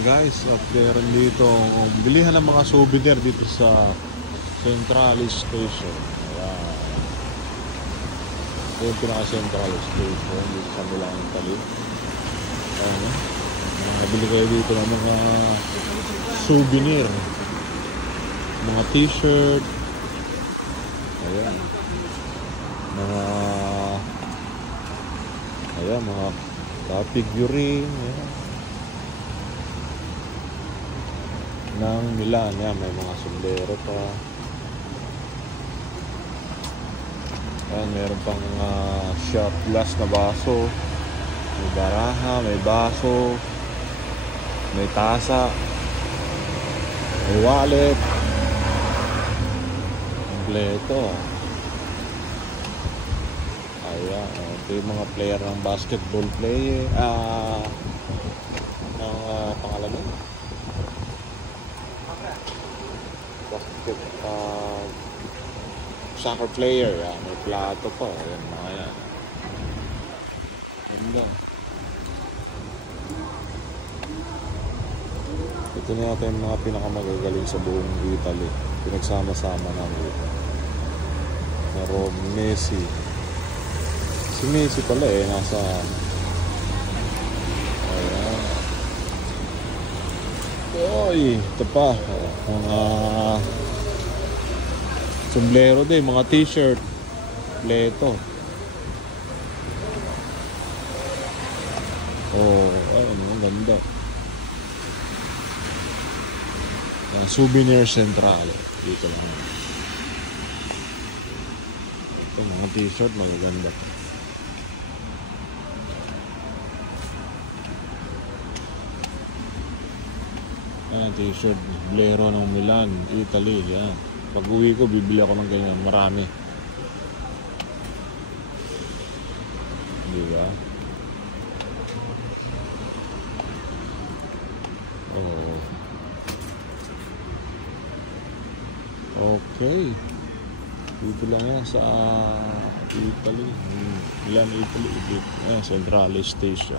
guys, at meron dito bilihan ng mga souvenir dito sa Centralis Station. Ayan. Ito yung pinaka-Central Station dito sa Milan, Italy. Ayan. Nabili kayo dito ng mga souvenir, mga t-shirt, ayan, mga figurine, ayan, ng Milan. Yan, may mga sombrero pa. Ayan, meron pang shot glass na baso, may baraha, may baso, may tasa, may wallet, kompleto. Ayan, ito yung mga player ng basketball player, pangalan nun? Soccer player. Yan, may plato pa. Ayan, mga yan. Ganda. Ito na yata yung mga pinakamagagaling sa buong Italy. Pinagsama-sama namin dito. Meron Messi. Si Messi pala nasa... Ayan. Oy, ito pa. Mga... sombrero din, mga t-shirt, kompleto. Oh, ayun, ang ganda. Souvenir Central. Dito lang. Ito, mga t-shirt, magaganda. Ayan, t-shirt, Blero ng Milan, Italy. Yan. Pag uwi ko, bibili ako ng ganyan. Marami. Diba? Oh. Okay. Dito lang yan sa Italy. Milan, Italy. Ayan, Centralis Station.